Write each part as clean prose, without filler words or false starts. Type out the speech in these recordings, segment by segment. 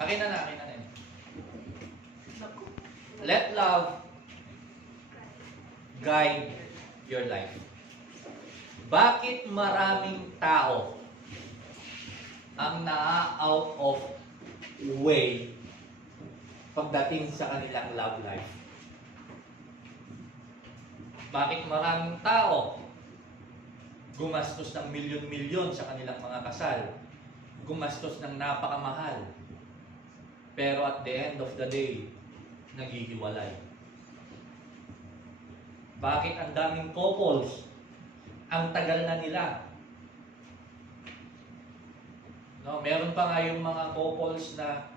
Akin na. Let love guide your life. Bakit maraming tao ang na-out of way pagdating sa kanilang love life? Bakit maraming tao gumastos ng milyon-milyon sa kanilang mga kasal? Gumastos ng napakamahal. Pero at the end of the day, naghihiwalay. Bakit ang daming couples, ang tagal na nila? No, meron pa nga yung mga couples na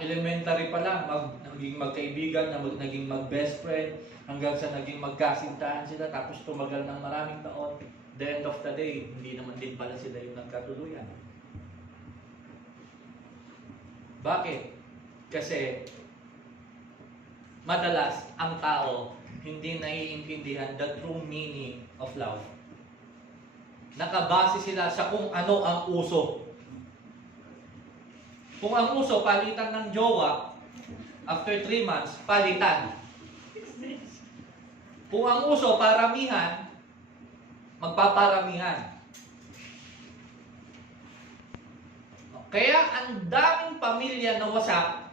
elementary pa lang, naging magkaibigan, naging mag-best friend, hanggang sa naging magkasintahan sila, tapos tumagal ng maraming taon. The end of the day, hindi naman din pala sila yung nagkatuluyan. Bakit? Kasi madalas ang tao hindi naiintindihan the true meaning of love. Nakabase sila sa kung ano ang uso. Kung ang uso, palitan ng jowa, after 3 months, palitan. Kung ang uso, paramihan, magpaparamihan. Kaya ang daming pamilya na wasak,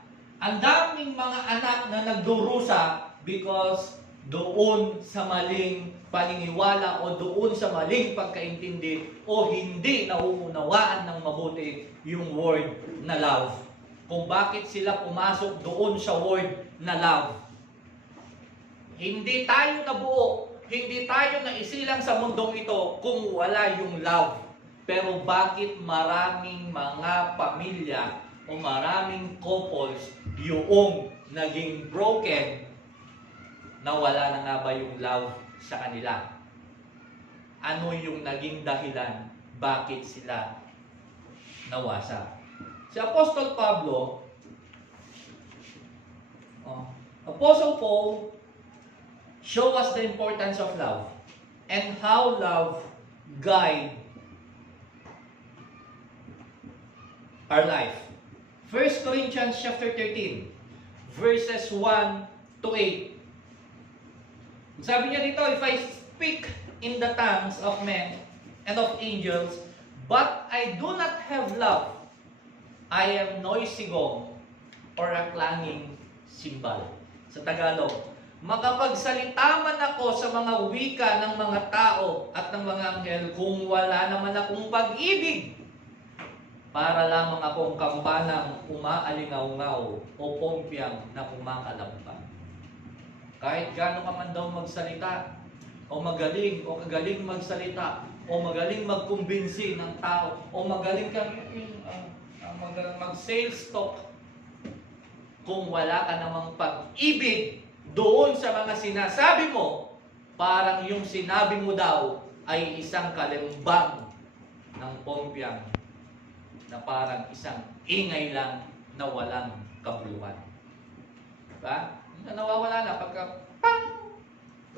ang daming mga anak na nagdurusa because doon sa maling paniniwala o doon sa maling pagkaintindi o hindi nauunawaan ng mabuti yung word na love. Kung bakit sila pumasok doon sa word na love. Hindi tayo nabuo, hindi tayo naisilang sa mundong ito kung wala yung love. Pero bakit maraming mga pamilya o maraming couples yung naging broken na wala na nga ba yung love sa kanila? Ano yung naging dahilan bakit sila nawasa? Si Apostol Pablo, Apostle Paul, show us the importance of love and how love guide our life. 1 Corinthians chapter 13, verses 1 to 8. Sabi niya dito, if I speak in the tongues of men and of angels, but I do not have love, I am noisy gong or a clanging cymbal. Sa Tagalog, makapagsalita man ako sa mga wika ng mga tao at ng mga anghel kung wala naman akong pag-ibig. Para lamang akong kampanang umaalingaw-ngaw o pompyang na kumakalambang. Kahit gaano ka man daw magsalita, o magaling, o kagaling magsalita, o magaling magkumbinsi ng tao, o magaling kang mag-sales talk, kung wala ka namang pag-ibig doon sa mga sinasabi mo, parang yung sinabi mo daw ay isang kalimbang ng pompyang na parang isang ingay lang na walang kabuluhan. Diba? Nawawala na pagka pang!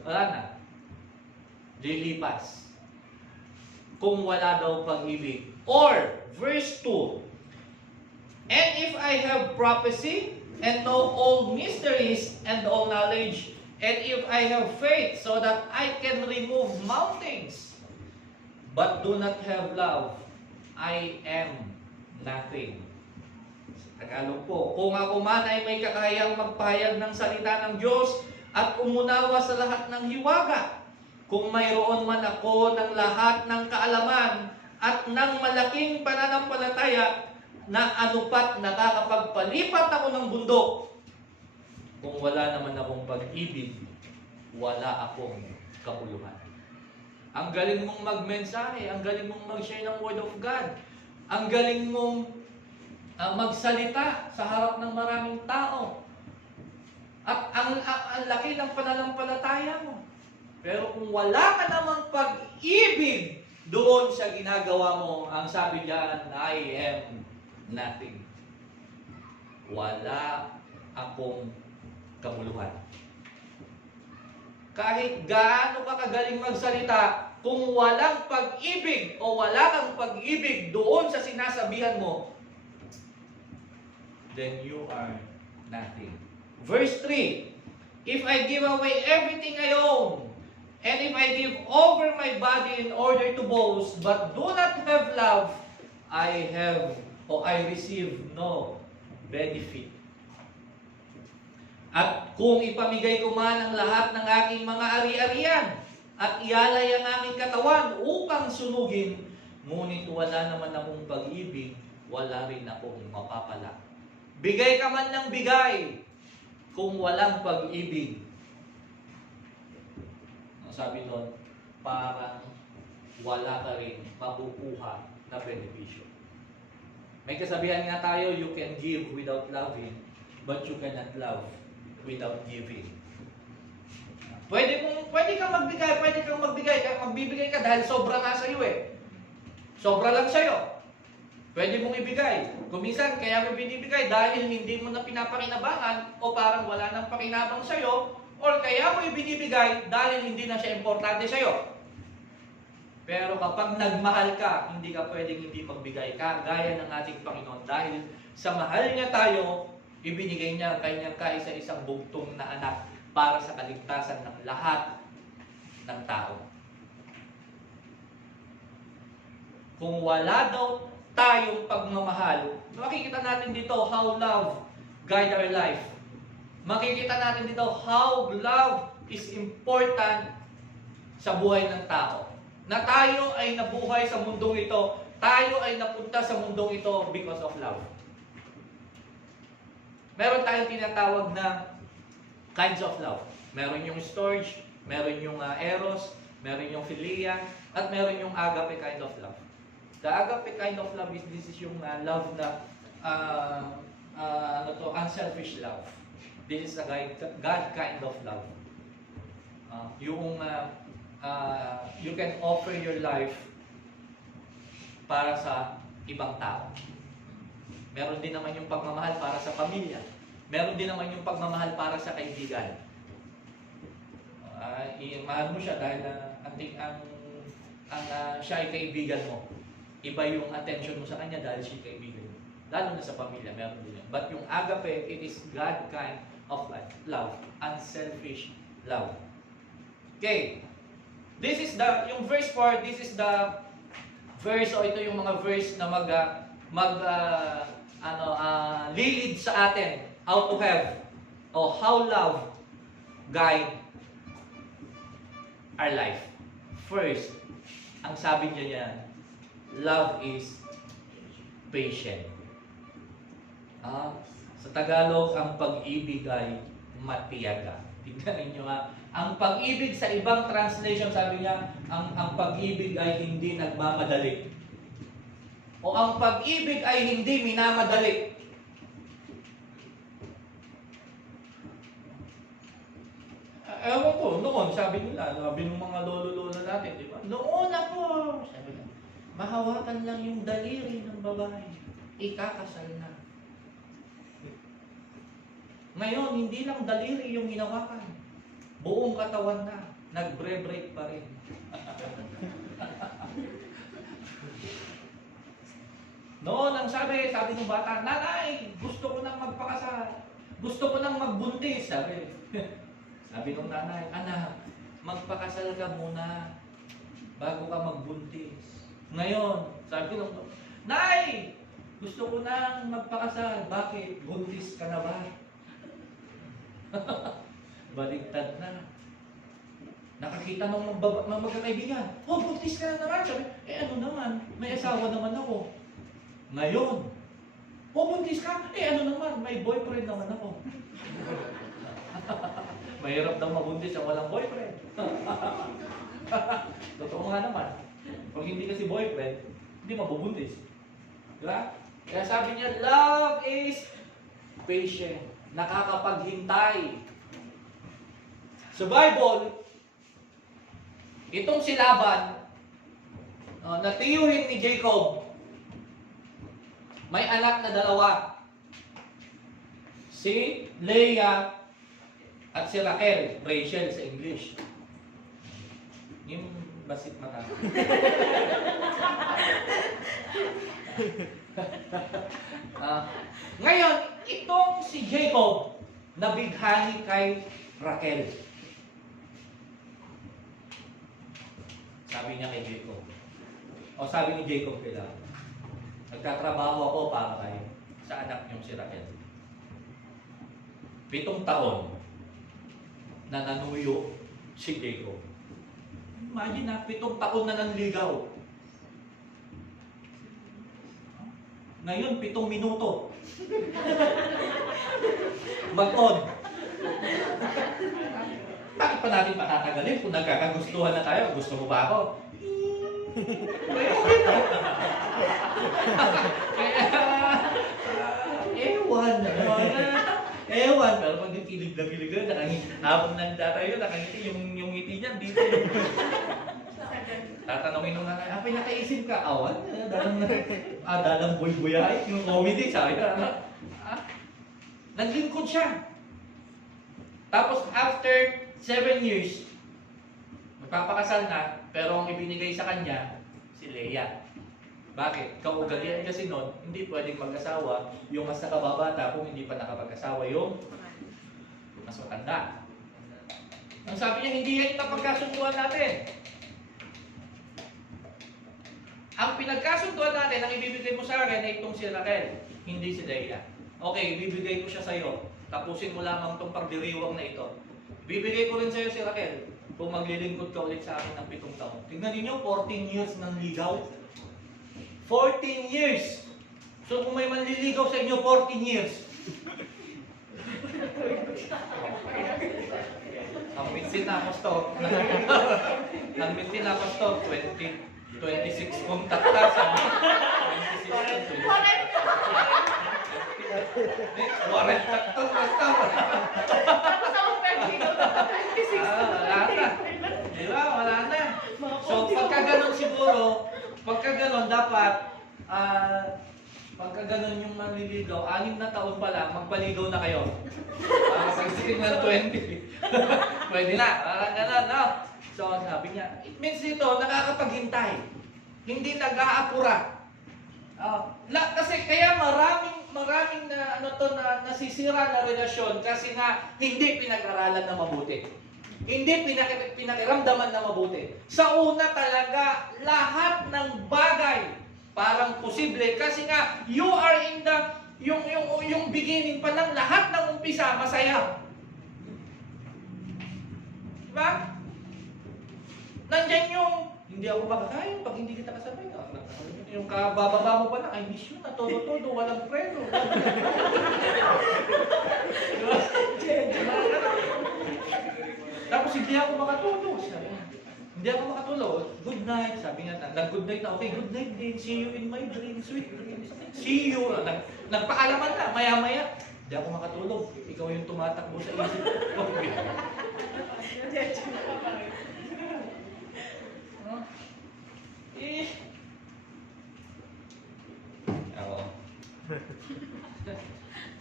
Wala na. Lilipas. Kung wala daw pag-ibig. Or, verse 2, and if I have prophecy and know all mysteries and all knowledge, and if I have faith so that I can remove mountains, but do not have love, I am nothing. Tagalog po, kung ako man ay may kakayang magpahayag ng salita ng Diyos at umunawa sa lahat ng hiwaga, kung mayroon man ako ng lahat ng kaalaman at ng malaking pananampalataya na anupat nakakapagpalipat ako ng bundok, kung wala naman akong pag-ibig, wala akong kabuluhan. Ang galing mong magmensahe, ang galing mong mag-share ng Word of God, ang galing mong magsalita sa harap ng maraming tao. At ang laki ng pananampalataya mo. Pero kung wala ka namang pag-ibig doon sa ginagawa mo, ang sabi diyan, I am nothing. Wala akong kabuluhan. Kahit gaano ka kagaling magsalita, kung walang pag-ibig o wala kang pag-ibig doon sa sinasabihan mo, then you are nothing. Verse 3, if I give away everything I own, and if I give over my body in order to boast, but do not have love, I receive no benefit. At kung ipamigay ko man ang lahat ng aking mga ari-arian, at ialay ang aking katawan upang sunugin, ngunit wala naman akong pag-ibig, wala rin akong mapapala. Bigay ka man ng bigay, kung walang pag-ibig. Ang sabi nun, parang wala ka rin makukuha na benepisyo. May kasabihan nga tayo, you can give without loving, but you cannot love without giving. Pwede kang magbigay, kaya magbibigay ka dahil sobra nga sa'yo eh. Sobra lang sa'yo. Pwede mong ibigay. Kung minsan, kaya mo binibigay dahil hindi mo na pinapakinabangan o parang wala nang pakinabang sa'yo, or kaya mo ibinibigay dahil hindi na siya importante sa'yo. Pero kapag nagmahal ka, hindi ka pwedeng hindi magbigay ka, gaya ng ating Panginoon. Dahil sa mahal niya tayo, ibinigay niya ang kanyang kaisa-isang bugtong na anak para sa kaligtasan ng lahat ng tao. Kung wala daw tayong pagmamahal, makikita natin dito how love guide our life. Makikita natin dito how love is important sa buhay ng tao. Na tayo ay nabuhay sa mundong ito, tayo ay napunta sa mundong ito because of love. Meron tayong tinatawag na kinds of love. Meron yung storge, meron yung eros, meron yung philia, at meron yung agape kind of love. The agape kind of love is this is yung love na unselfish love. This is a God kind of love. You can offer your life para sa ibang tao. Meron din naman yung pagmamahal para sa pamilya. Meron din naman yung pagmamahal para sa kaibigan. Mahal mo siya dahil siya ay kaibigan mo. Iba yung attention mo sa kanya dahil siya ay kaibigan mo. Lalo na sa pamilya, meron din yan. But yung agape, it is God kind of love. Unselfish love. Okay. This is yung verse 4, this is the verse, o ito yung mga verse na lilid sa atin how to have o how love guide our life. First, ang sabi niya yan, love is patient. Sa Tagalog, ang pag-ibig ay matiyaga. Tignan ninyo ha. Ang pag-ibig sa ibang translation, sabi niya, ang pag-ibig ay hindi nagmamadali. O ang pag-ibig ay hindi minamadali. Ewan ko, noon, sabi ng mga lolo-lola natin, di ba? Noon ako, sabi nila, mahawakan lang yung daliri ng babae, ikakasal na. Ngayon, hindi lang daliri yung hinawakan, buong katawan na, nagbre-break pa rin. Noon, ang sabi ng bata, nanay, gusto ko nang magpakasal, gusto ko nang magbuntis, sabi. Sabi ng nanay, anak, magpakasal ka muna bago ka magbuntis. Ngayon, sabi ng nay, gusto ko nang magpakasal. Bakit? Buntis ka na ba? Baligtad na. Nakakita ng magkakaibigan, oh, buntis ka na naman. Sabi, ano naman, may asawa naman ako. Ngayon, oh, buntis ka? Ano naman, may boyfriend naman ako. Mahirap daw mabuntis ang walang boyfriend. Totoo nga naman. Pag hindi kasi boyfriend, hindi mabubuntis. Diba? Kaya sabi niya, love is patient. Nakakapaghintay. Sa Bible, itong si Laban, na tiyuhin ni Jacob, may anak na dalawa. Si Leah at si Rachel sa English. Yung basit mata. Ngayon, itong si Jacob, nabighani kay Raquel. Sabi niya kay Jacob, o sabi ni Jacob kila, nagtatrabaho ako para kay sa anak niyong si Raquel. 7 taon na nanuyo si Jacob. Imagine na, 7 taon na nanligaw. Ngayon, 7 minuto. Mag-on. Bakit pa natin patatagalin kung nagkakagustuhan na tayo? Gusto mo ba ako? Ewan. Ewan. Pero pag yung kilig na kilig na, habang nanda tayo, nakangiti yung ngiti niya, dito. Tatanungin nung nanay, may nakaisip ka? Awan? Dalang buy-buyay, yung comedy, sabi na, naglingkod siya. Tapos after 7 years, magpapakasal na, pero ang ibinigay sa kanya, si Leah. Bakit? Kaugalian kasi noon, hindi pwedeng mag-asawa yung mas nakababata kung hindi pa nakapag-asawa yung mas matanda. Ang sabi niya, hindi yan napagkasunduan natin. Ang pinagkasunduan natin, ang ibibigay mo sa akin ay itong si Raquel, hindi si Leah. Okay, ibibigay ko siya sa iyo. Tapusin mo lamang itong pagdiriwang na ito. Bibigay ko rin sa iyo si Raquel kung maglilingkod ka ulit sa akin ng 7 taon. Tingnan ninyo, 14 years ng ligaw. 14 years! So kung may manliligaw sa inyo, 14 years. Ang minsin na Pastor. Ang minsin na Pastor, 26 kong taktas. 26 kong 40 taktas, Pastor. Tapos ako pwede. Wala na. Di ba? Wala na. So pagka ganun siguro, pagka ganun dapat, pagka ganun yung manliligaw, 6 na taon pa lang, magpaligaw na kayo. Pagsikin ng 20. Pwede na. Parang ganun, no? So sabi niya, it means dito, nakakapaghintay. Hindi nag-aapura. Kasi kaya maraming na nasisira na relasyon kasi nga hindi pinag-aralan na mabuti. Hindi pinakiramdaman na mabuti. Sa una talaga, lahat ng bagay parang posible kasi nga you are in the yung beginning pa lang, lahat ng umpisa masaya. Diba? Nandiyan yung hindi ako makakain pag hindi kita kasabay. Yung kabababa mo pa lang, I miss you na todo-todo, walang preno. Tapos hindi ako makatulog. Hindi ako makatulog. Good night. Sabi nga, nag-good night na. Okay, good night din. See you in my dreams. Sweet dreams. See you. Nagpaalaman na. Maya-maya. Hindi ako makatulog. Ikaw yung tumatakbo sa isip ko.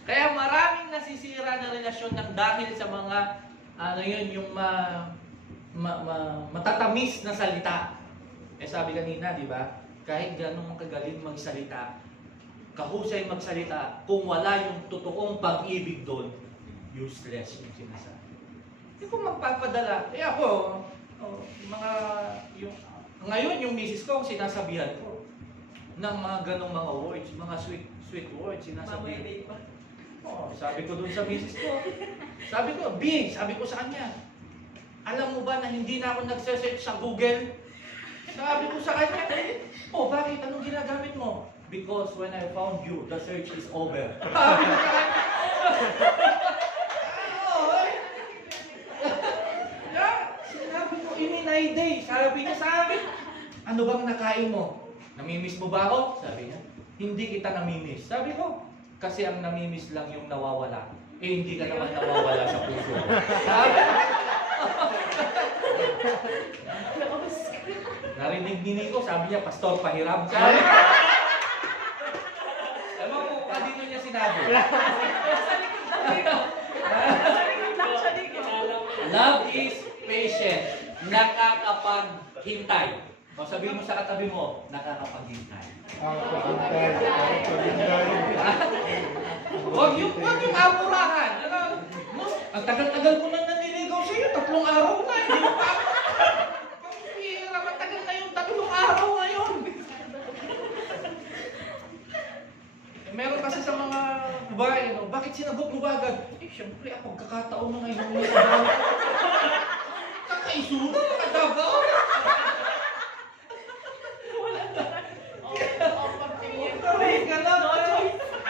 Kaya maraming nasisira na relasyon ng dahil sa mga yung matatamis na salita. Sabi kanina, di ba? Kahit ganong kagaling magsalita, kahusay magsalita, kung wala yung totoong pag-ibig doon, useless yung sinasabi. Hindi ko magpapadala. Ako, ngayon yung misis ko, sinasabihan ko ng mga ganong mga words, mga sweet words, sinasabihan ko. Sabi ko doon sa misis ko, sabi ko sa kanya, alam mo ba na hindi na ako nagsesearch sa Google? Sabi ko sa kanya, bakit? Anong ginagamit mo? Because when I found you, the search is over. Sabi ko sa kanya, sinabi ko, day. Sabi niya sa akin, ano bang nakain mo? Namimiss mo ba ako? Sabi niya, hindi kita namimiss. Sabi ko, kasi ang namimiss lang yung nawawala. Hindi ka naman nawawala sa puso. Sabi narinig ko, sabi niya, Pastor, pahiram ka. Ewan ko, kanino niya sinabi? Love is patient. Nakakapaghintay. O sabihin mo sa katabi mo, nakakapaghintay. Huwag yung amurahan. Ano? Ang tagal-tagal ko na naniligaw sa iyo, 3 araw na. Hindi mo pa. Matagal na yung 3 araw ngayon. Meron kasi sa mga babae, no? Bakit sinagot mo ba agad? Eh, syempre, ako kakataon na ngayon mo sa bahay. Kakaisura, nakadagaw.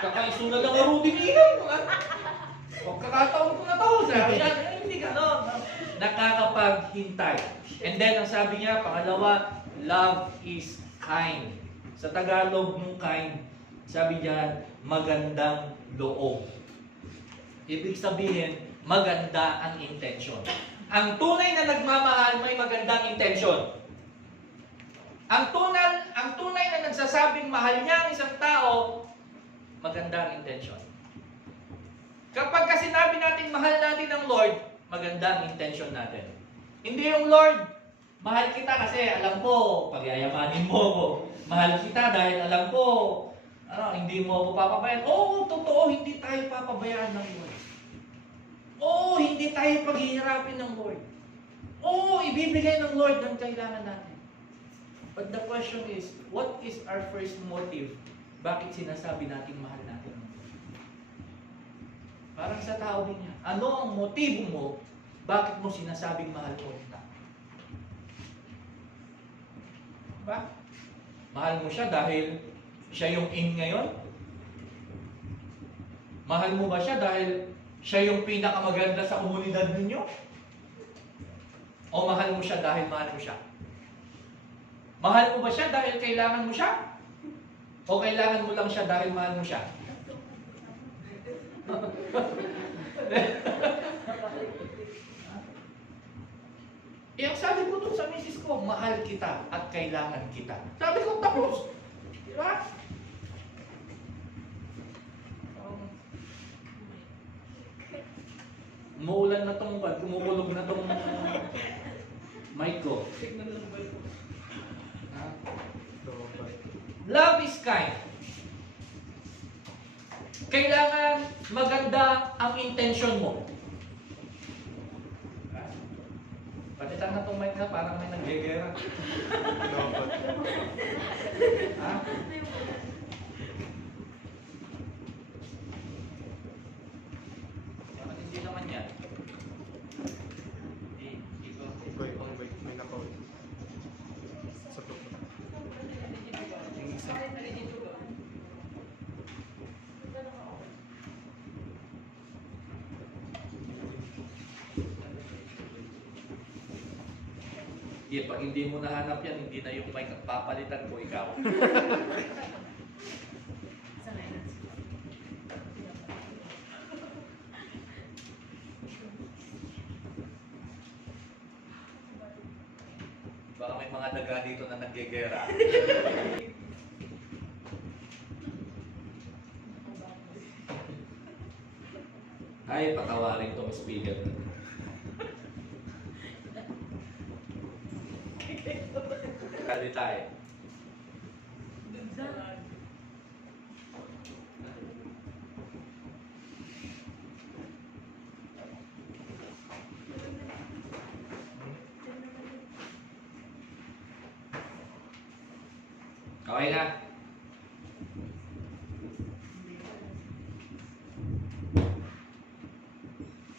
Kakaisura lang ang Rudy Ilan. Huwag kakataon ko na to. Sabi niya, hindi ganon. Nakakapaghintay. And then, ang sabi niya, pangalawa, love is kind. Sa Tagalog ng kind, sabi niya, magandang loob. Ibig sabihin, maganda ang intention. Ang tunay na nagmamahal may magandang intention. Ang tunay na nagsasabing mahal niya ang isang tao, maganda ang intention. Kapag kasi sinabi natin mahal natin ang Lord, maganda ang intention natin. Hindi yung Lord, mahal kita kasi alam ko, pagyayamanin mo ko. Mahal kita dahil alam ko, hindi mo ako papabayaan. Oo, totoo, hindi tayo papabayaan ng Lord. Oo, hindi tayo paghihirapin ng Lord. Oo, ibibigay ng Lord ang kailangan natin. But the question is, what is our first motive? Bakit sinasabi natin mahal natin? Parang sa tao din yan. Ano ang motibo mo? Bakit mo sinasabing mahal mo kita? Ba? Mahal mo siya dahil siya yung in ngayon? Mahal mo ba siya dahil siya yung pinakamaganda sa komunidad ninyo? O mahal mo siya dahil mahal mo siya? Mahal mo ba siya dahil kailangan mo siya? O kailangan mo lang siya dahil mahal mo siya? Ang sabi ko dun sa misis ko, mahal kita at kailangan kita. Sabi ko, tapos. Diba? Umuulan na tong bag, kumukulog na tong mic ko. Love is kind. Kailangan maganda ang intention mo. Patitan na itong mic na parang may naggegera. Ha? Bakit hindi naman yan? May nakaw. Sa tukla. Yung isa. Pag hindi mo nahanap yan, hindi na yung mic at papalitan ko ikaw. Baka may mga daga dito na naggegera. Ay, patawarin tong speaker. Kali tayo. Okay na.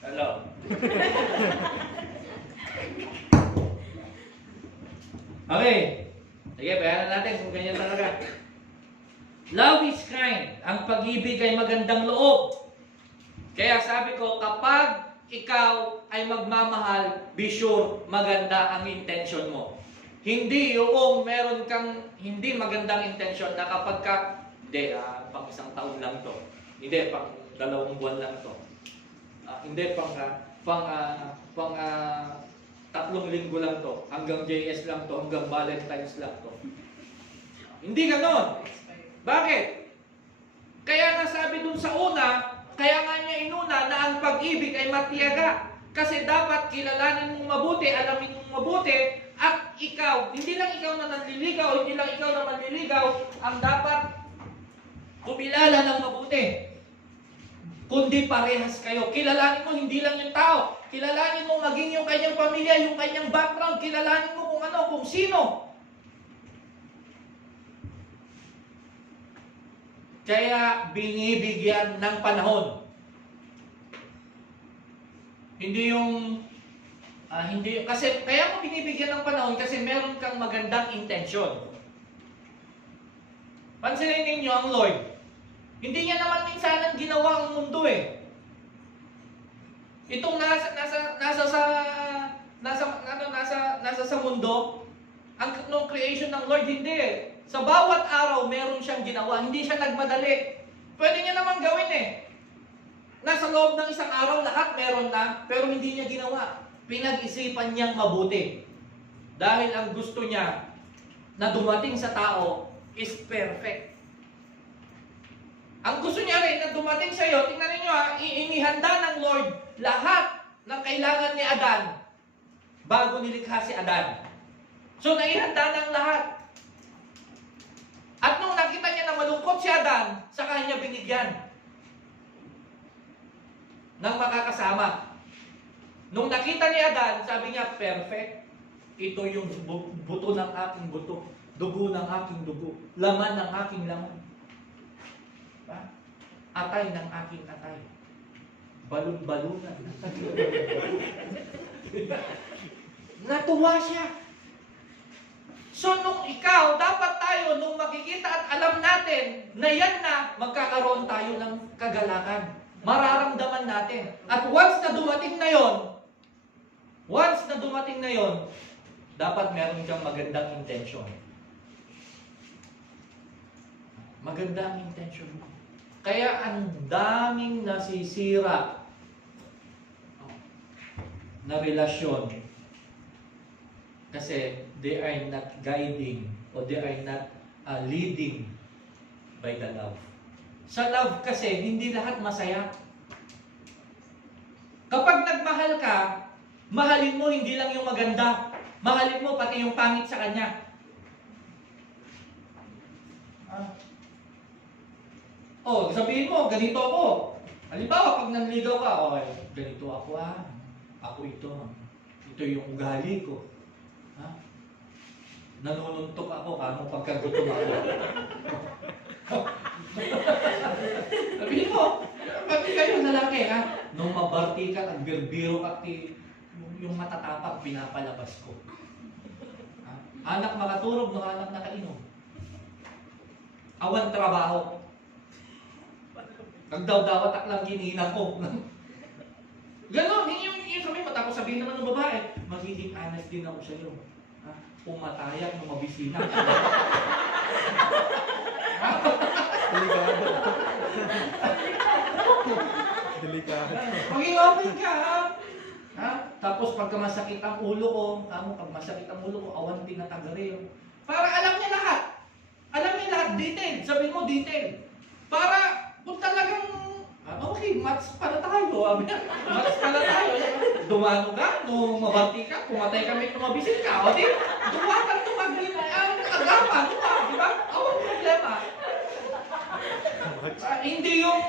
Hello. Okay. Sige, bayaran natin kung ganyan talaga. Love is kind. Ang pag-ibig ay magandang loob. Kaya sabi ko, kapag ikaw ay magmamahal, be sure maganda ang intention mo. Hindi yung meron kang hindi magandang intention na kapag ka, hindi, pang 1 taon lang to. Hindi, pang 2 buwan lang to. Hindi, pang 3 linggo lang to, hanggang JS lang to, hanggang Valentine's lang to. Hindi ganon. Bakit? Kaya nga sabi dun sa una, kaya nga niya inuna na ang pag-ibig ay matiyaga. Kasi dapat kilalanin mong mabuti, alamin mong mabuti, at ikaw, hindi lang ikaw na nanliligaw, hindi lang ikaw na manliligaw, ang dapat kumilala ng mabuti. Kundi parehas kayo. Kilalanin mo hindi lang yung tao. Kilalanin mo maging yung kanyang pamilya, yung kanyang background. Kilalanin mo kung ano, kung sino. Kaya binibigyan ng panahon. Hindi yung hindi kasi kaya mo binibigyan ng panahon kasi meron kang magandang intensyon. Pansinin ninyo ang Lord. Hindi niya naman minsan ginawa ang mundo eh. Itong nasa sa mundo, ang no creation ng Lord hindi eh. Sa bawat araw meron siyang ginawa, hindi siya nagmadali. Pwede niya naman gawin eh. Nasa loob ng isang araw lahat meron na, pero hindi niya ginawa. Pinag-isipan niyang mabuti. Dahil ang gusto niya na dumating sa tao is perfect. Ang gusto niya rin na dumating sa iyo, tingnan niyo ha, inihanda ng Lord lahat ng kailangan ni Adan bago nilikha si Adan. So naihanda ng lahat. At nung nakita niya na malungkot si Adan, sa kanya binigyan ng makakasama. Nung nakita ni Adan, sabi niya, perfect. Ito yung buto ng aking buto. Dugo ng aking dugo. Laman ng aking laman. Diba? Atay ng aking atay. Balon-balunan. Natuwa siya. So nung ikaw, dapat tayo, nung makikita at alam natin na yan na, magkakaroon tayo ng kagalakan. Mararamdaman natin. At once na dumating na yon, dapat meron kang magandang intensyon. Magandang intensyon. Kaya ang daming nasisira na relasyon kasi they are not guiding or they are not leading by the love. Sa love kasi, hindi lahat masaya. Kapag nagmahal ka, mahalin mo hindi lang yung maganda. Mahalin mo pati yung pangit sa kanya. Sabihin mo, ganito ako. Halimbawa, pag nanligaw ka, okay, ganito ako Ako ito. Ito yung ugali ko. Nanununtok ako, kamo pagkagutom ako. Sabihin mo, pag kayo lalaki, nung mabarti ka, nagbirbiro ka, yung matatapak, pinapalabas ko. Anak makaturog, anak nakainom. Awan trabaho. Nagdaw-dawat aklang ginina ko. Ganon, yung sabihin mo, tapos sabihin naman ng babae, magiging honest din ako sa iyo. Pumatayag ng mabisina. Delikado. Delikado. Maging open ka, Tapos pagka masakit ang ulo ko, pag masakit ang ulo ko, awan tinatagarin. Para alam niya lahat. Alam niya lahat, detail. Sabihin mo, detail. Para kung talagang, okay, match pala tayo. Match pala tayo. Dumano ka, nung mabanti ka, pumatay kami kung mabisin ka. O di, duwatan tumagin ang agapan. Di ba? Awang problema. Hindi yung,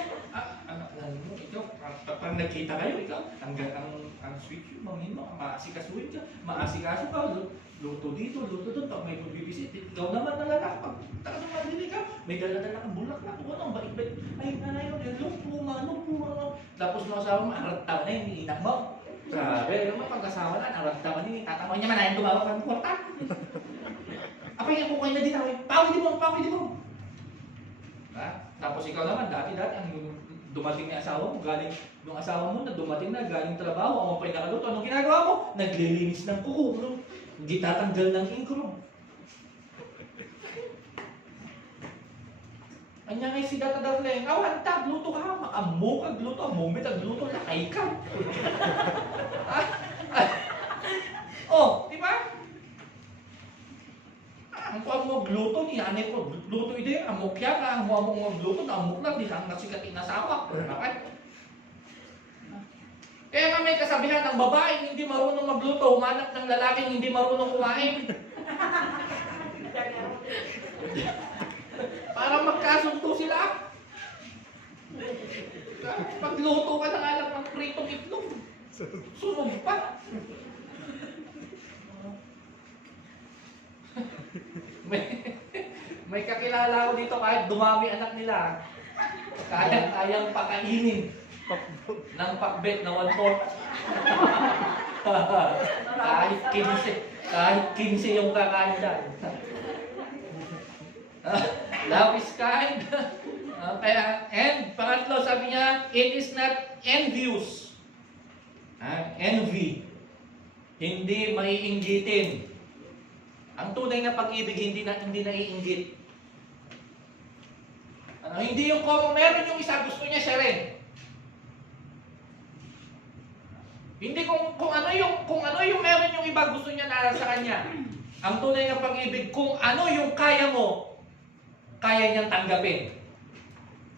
ikaw, pag nagkita kayo, ikaw, ang sweet yung mangin mo, maasikasuin ka, maasikaso ka, luto dito, luto doon, pag may pagbibisit, ikaw naman na lalaki, pag talagang madili ka, may dala-dala kang bulak na, kung ano, bait-bait, ay nanay mo, lupo, tapos mga asawa mo, aragtawa na yung iniinak mo. Sabi, naman pag-asawa na, aragtawa niya, tatawa niya man, ayaw tumawag ng kwarta. Apay, ako kayo na dito, pawid mo. Tapos ikaw naman, dati-dati, ang dumating na asawa mo, galing, yung asawa mo na dumating na, galing trabaho, ang pa'y nakaluto, anong ginagawa mo? Naglilinis ng kuko, hindi tatanggal ng ingkro. Anya ngay si Data Darleng, tag, luto ka, makamukag luto, moment ang luto, lakay ka. Di ba? Ang magluto ni ane ko, luto ide, amok ya ka, ang magluto, amok na, di lang nasikatin na sawa. Bakit? Kaya nga may kasabihan, ang babaeng hindi marunong magluto, humanap ng lalaking hindi marunong kumain. Para magkasundo sila. Pagluto ka na nga lang ng pritong itlog, sunog pa. may kakilala ko dito kahit dumami anak nila, kayang pakainin ng pakbet na 1/4. kahit 15 yung kakain dyan. Love is kind. And pangatlo sabi niya, it is not envious. Envy. Hindi maiinggitin. Ang tunay na pag-ibig hindi naiinggit. Hindi yung kung meron yung isa gusto niya siya rin. Hindi kung ano yung meron yung iba gusto niya na sa kanya. Ang tunay na pag-ibig, kung ano yung kaya mo, kaya niyang tanggapin.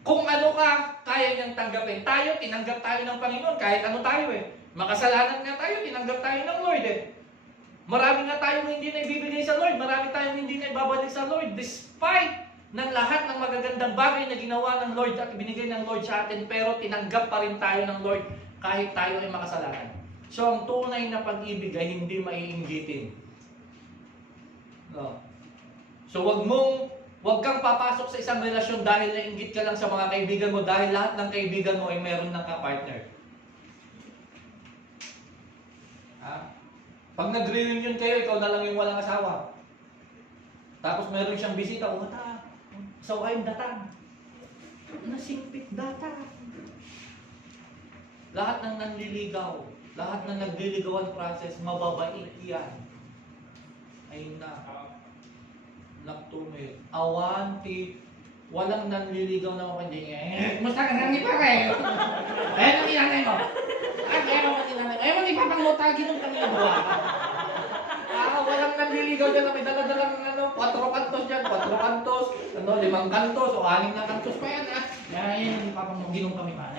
Kung ano ka, kaya niyang tanggapin. Tayo, tinanggap tayo ng Panginoon kahit ano tayo eh. Makasalanan nga tayo, tinanggap tayo ng Lord eh. Marami nga tayong hindi na ibibigay sa Lord, marami tayong hindi na ibabalik sa Lord. Despite ng lahat ng magagandang bagay na ginawa ng Lord at binigay ng Lord sa atin, pero tinanggap pa rin tayo ng Lord kahit tayo ay makasalanan. So ang tunay na pag-ibig ay hindi maiinggitin. No. So wag kang papasok sa isang relasyon dahil nainggit ka lang sa mga kaibigan mo, dahil lahat ng kaibigan mo ay meron ng ka-partner. Pag nag-reunion kayo, ikaw na lang yung walang asawa. Tapos meron siyang bisita, umata, sawain datang. Nasimpit data. Lahat ng nanliligaw, lahat ng nagliligawan process, mababait yan. Ayun na. Nagtumit. Awanti. Walang nanliligaw na mapanding. Kumusta ka nang ipare? Ayun ang inanay mo. Ayun ang inanay mo. Ayun ang ipapangutagi ng kanina buwa. Walang nanliligaw dyan na may dala-dala ng 4 kantos dyan. 4 kantos, 5 kantos, o 6 na kantos pa yan. Yan ang ipapangutagi kami pa.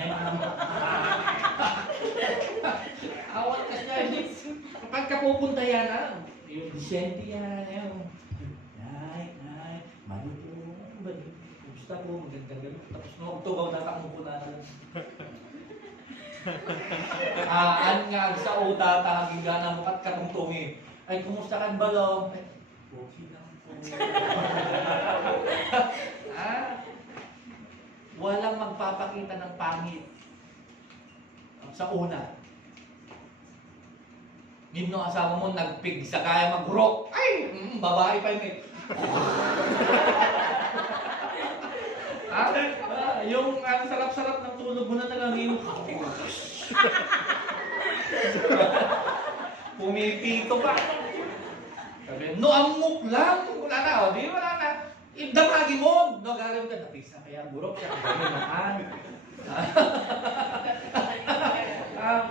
Awat kasi na. Kapag kapupunta yan, yung disente yan, yung maluto, gusto ko, magandang gabi. Tapos nung October, natakong po na lang. An nga sa uta, tahaging gana mo kat katungtungin. Ay, kumusta kan balong? Ay, okay lang po. Walang magpapakita ng pangit sa una. Gino asawa mo, nagpig sa kaya mag-rock. Ay, babae pa yun eh. Yung ang sarap-sarap ng tulog mo na lang yung pumipito pa. Sabi, no amok lang. Wala na, o di wala na. Idamagi mo. No, gagawin ka. Napisa kaya burok siya.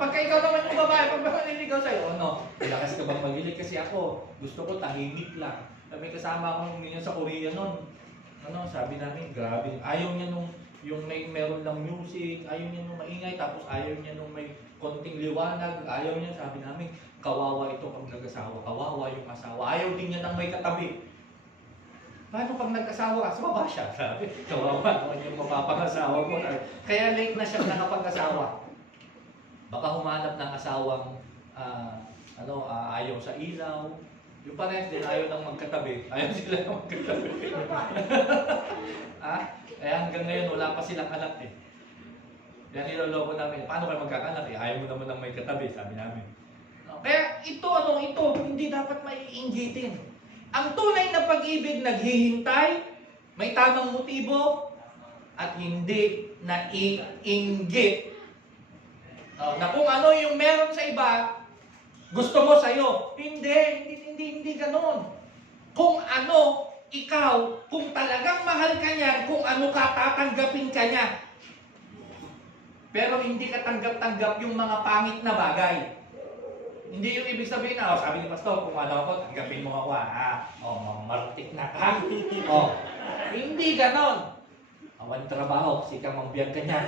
Pagka ikaw naman yung babae, pag maniligaw sa'yo, lakas ka bang magilig? Kasi ako, gusto ko tahimik lang. May kasama akong ganyan sa Korea noon. Sabi namin, grabe. Ayaw niya nung yung meron lang music, ayaw niya nung maingay, tapos ayaw niya nung may konting liwanag, ayaw niya, sabi namin, kawawa ito pag nag-asawa, kawawa yung asawa. Ayaw din niya nang may katabi. Paano pag nag-asawa ka? Sumaba siya, sabi. Kawawa naman yung mapapangasawa mo. Kaya late na siya nakapag-asawa. Baka humanap ng asawang ayaw sa ilaw. Yung parehas din, ayaw nang magkatabi. Ayaw sila nang magkatabi. Eh hanggang ngayon, wala pa silang anak eh. Yan niloloko namin. Paano kayo magkakanak eh? Ayaw mo naman nang may katabi, sabi namin. Kaya ito, hindi dapat maiinggitin. Ang tunay na pag-ibig, naghihintay, may tamang motibo, at hindi naiinggit. Na kung ano yung meron sa iba, gusto mo sa'yo. Hindi ganon. Kung ano, ikaw, kung talagang mahal ka niyan, kung ano ka, tatanggapin ka niya. Pero hindi ka tanggap-tanggap yung mga pangit na bagay. Hindi yung ibig sabihin na, sabi ni Pastor, kung ano ako, tanggapin mo ako, martik na ka. Hindi ganon. Awan trabaho, si kang mambiyag ka niya.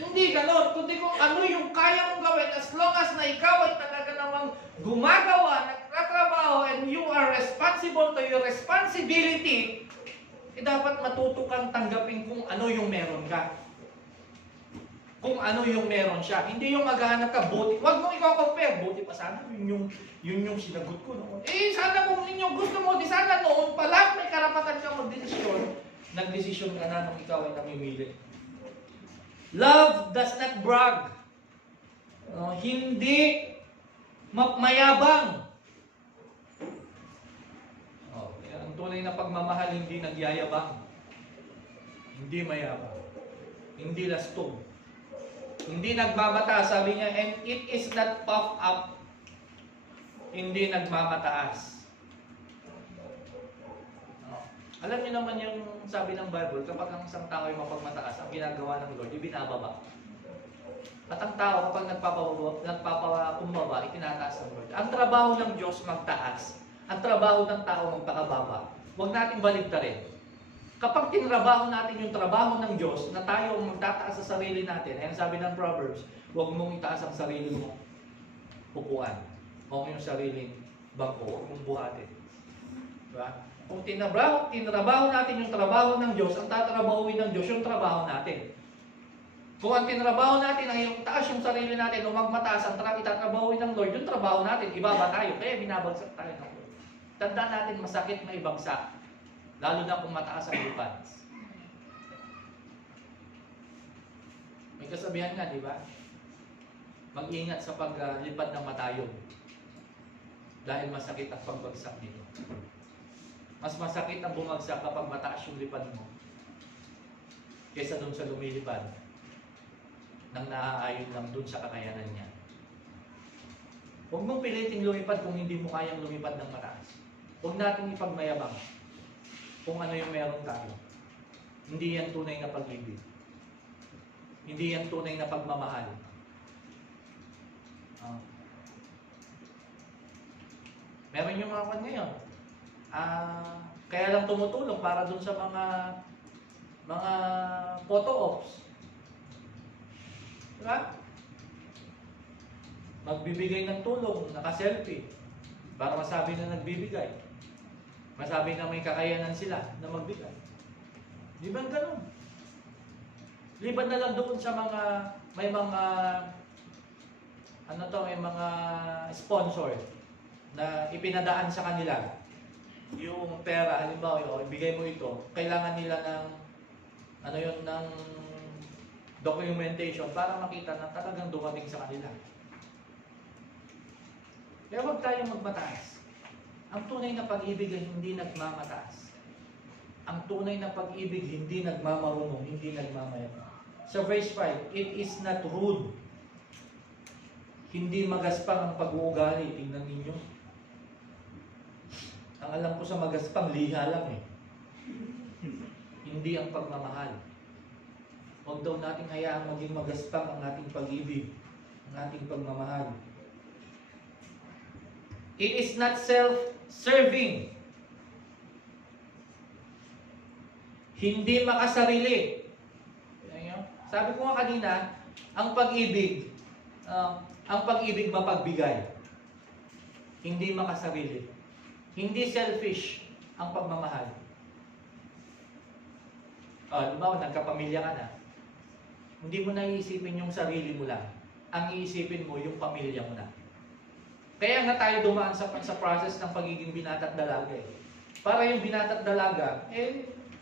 Hindi ganon, kundi kung ano yung kaya mong gawin as long as na ikaw ay talaga namang gumagawa, nagtatrabaho, and you are responsible to your responsibility, eh dapat matuto kang tanggapin kung ano yung meron ka. Kung ano yung meron siya. Hindi yung maghahanap ka, buti. Huwag mong i-compare. Buti pa sana, yun yung sinagot ko noon. Eh, sana kung inyo gusto mo, di sana noon pa lang may karapatan ka magdesisyon. Nagdesisyon ka na nung ikaw ay namimili. Love does not brag. Hindi mayabang. Ang tunay na pagmamahal, hindi nagyayabang. Hindi mayabang. Hindi lastog. Hindi nagmamataas. Sabi niya, and it is not puffed up. Hindi nagmamataas. Alam niyo naman yung sabi ng Bible, kapag ang isang tao ay mapagmataas, ang ginagawa ng Lord, ibinababa. At ang tao, kapag nagpapakumbaba, itinataas ng Lord. Ang trabaho ng Diyos magtaas. Ang trabaho ng tao magpakababa. Huwag natin baligtarin. Kapag tinrabaho natin yung trabaho ng Diyos, na tayo magtataas sa sarili natin, ayan sabi ng Proverbs, huwag mong itaas ang sarili mo upuan. Huwag yung sariling bangko, huwag mong buhatin. Diba? Kung tinrabaho natin yung trabaho ng Diyos, ang tatrabahuin ng Diyos yung trabaho natin. Kung ang tinrabaho natin ay yung taas yung sarili natin o magmataas ang itatrabahuin ng Lord, yung trabaho natin, ibaba tayo. Kaya binabagsak tayo ng Lord. Tandaan natin, masakit maibagsak. Lalo na kung mataas ang lipad. May kasabihan nga, di ba? Mag-ingat sa paglipad ng matayon. Dahil masakit ang pagbagsak dito. Mas masakit ang bumagsak kapag mataas yung lipad mo kaysa dun sa lumilipad nang naaayon lang dun sa kakayanan niya. Huwag mong piliting lumipad kung hindi mo kayang lumipad ng mataas. Huwag natin ipagmayabang kung ano yung meron tayo. Hindi yan tunay na pag-ibig. Hindi yan tunay na pagmamahal. Meron yung mga ngayon. Kaya lang tumutulong para dun sa mga photo ops. Diba? Magbibigay ng tulong, naka-selfie para masabi na nagbibigay. Masabi na may kakayanan sila na magbigay. Di ba ganun? Liban na lang doon sa may mga sponsor na ipinadaan sa kanila yung pera, halimbawa, ibigay mo ito, kailangan nila ng documentation para makita na talagang dumating sa kanila. Kaya huwag tayong magmataas. Ang tunay na pag-ibig ay hindi nagmamataas. Ang tunay na pag-ibig hindi nagmamarunong, hindi nagmamayabang. Sa verse 5, it is not rude. Hindi magaspang ang pag-uugali. Tingnan ninyo. Ang alam ko sa magaspang, liha lang eh. Hindi ang pagmamahal. Huwag daw natin hayaang maging magaspang ang ating pag-ibig, ang ating pagmamahal. It is not self-serving. Hindi makasarili. Sabi ko nga kanina, ang pag-ibig mapagbigay. Hindi makasarili. Hindi selfish ang pagmamahal. Diba, nagkapamilya ka na. Hindi mo na iisipin yung sarili mo lang. Ang iisipin mo yung pamilya mo na. Kaya nga tayo dumaan sa process ng pagiging binata't dalaga eh. Para yung binata't dalaga,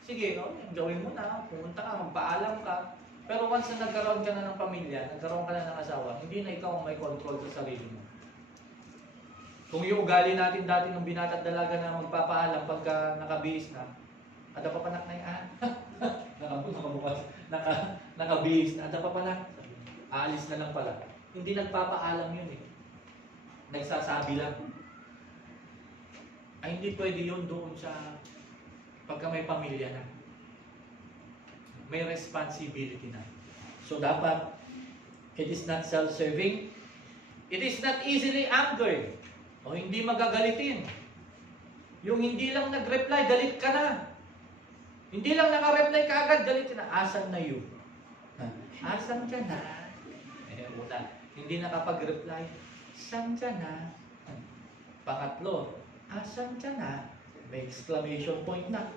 sige, gawin mo na, pumunta ka, magpaalam ka. Pero once na nagkaroon ka na ng pamilya, nagkaroon ka na ng asawa, hindi na ikaw ang may control sa sarili mo. Kung yung ugali natin dati ng binata't dalaga na magpapaalam pagka nakabihis na, ada pa panak na yan. Nakabihis na, ada pa panak. Aalis na lang pala. Hindi nagpapaalam yun eh. Nagsasabi lang. Ay hindi pwede yun doon sa pagka may pamilya na. May responsibility na. So dapat, it is not self-serving. It is not easily angered. O hindi magagalitin. Yung hindi lang nag-reply, galit ka na. Hindi lang naka-reply ka agad, galit na, asan na you? Asan ka na? Una, hindi nakapag-reply, saan ka na? Pangatlo, asan ka na? May exclamation point na.